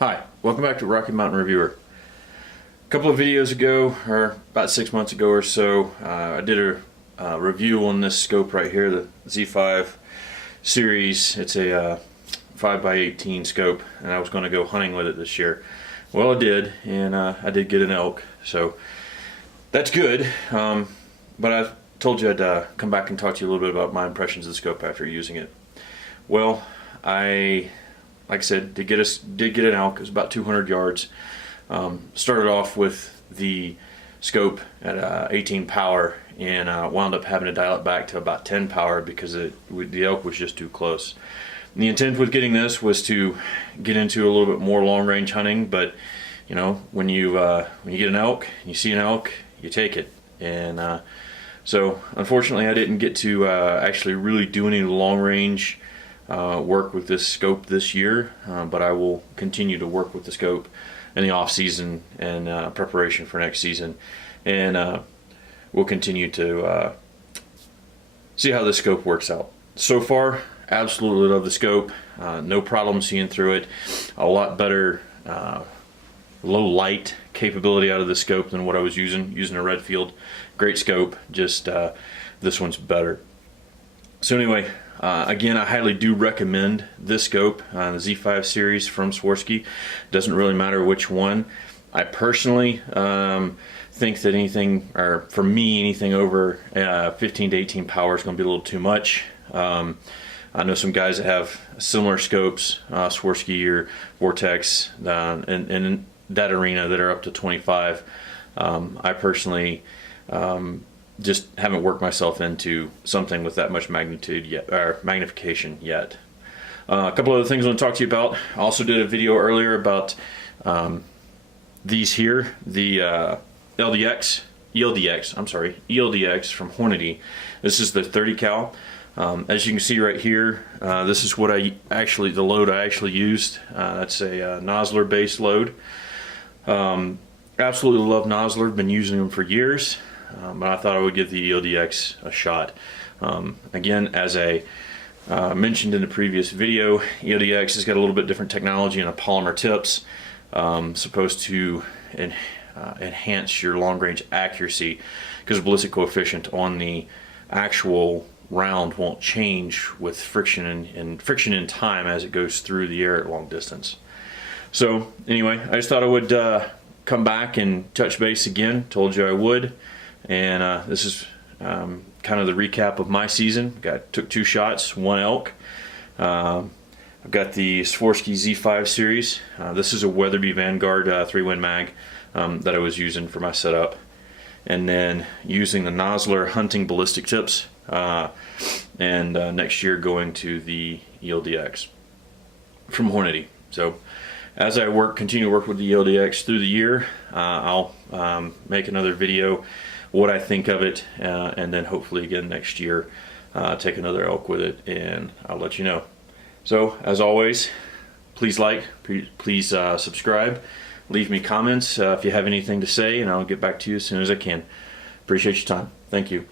Hi, welcome back to Rocky Mountain Reviewer. A couple of videos ago, or about 6 months ago or so, I did a review on this scope right here, the Z5 series. It's a 5x18 scope, and I was going to go hunting with it this year. Well, I did, and I did get an elk, so that's good. But I told you I'd come back and talk to you a little bit about my impressions of the scope after using it. Well, like I said, did get an elk. It was about 200 yards. Started off with the scope at 18 power and wound up having to dial it back to about 10 power because the elk was just too close. And the intent with getting this was to get into a little bit more long-range hunting, but you know, when you get an elk, you see an elk, you take it. And so unfortunately I didn't get to actually really do any long-range work with this scope this year, but I will continue to work with the scope in the off season and preparation for next season, and we'll continue to see how this scope works out. So far, absolutely love the scope. No problem seeing through it. A lot better low light capability out of the scope than what I was using a Redfield. Great scope, just this one's better. So anyway, again, I highly do recommend this scope, the Z5 series from Swarovski. Doesn't really matter which one. I personally think that anything, or for me, anything over 15 to 18 power is going to be a little too much. I know some guys that have similar scopes, Swarovski or Vortex, in that arena that are up to 25. I personally just haven't worked myself into something with that much magnitude yet, or magnification yet. A couple other things I want to talk to you about. I also did a video earlier about these here, the ELDX from Hornady. This is the 30 cal. As you can see right here, this is what the load I actually used. That's a Nosler based load. Absolutely love Nosler, been using them for years. But I thought I would give the ELDX a shot. Again, as I mentioned in the previous video, ELDX has got a little bit different technology and a polymer tips, supposed to enhance your long-range accuracy because the ballistic coefficient on the actual round won't change with friction and friction in time as it goes through the air at long distance. So anyway, I just thought I would come back and touch base again. Told you I would. And this is kind of the recap of my season. Took 2 shots, 1 elk. I've got the Swarovski Z5 series. This is a Weatherby Vanguard 3-win mag that I was using for my setup. And then using the Nosler hunting ballistic tips. And next year going to the ELDX from Hornady. So as I continue to work with the ELDX through the year, I'll make another video what I think of it, and then hopefully again next year take another elk with it, and I'll let you know. So as always, please please subscribe, leave me comments if you have anything to say, and I'll get back to you as soon as I can. Appreciate your time. Thank you.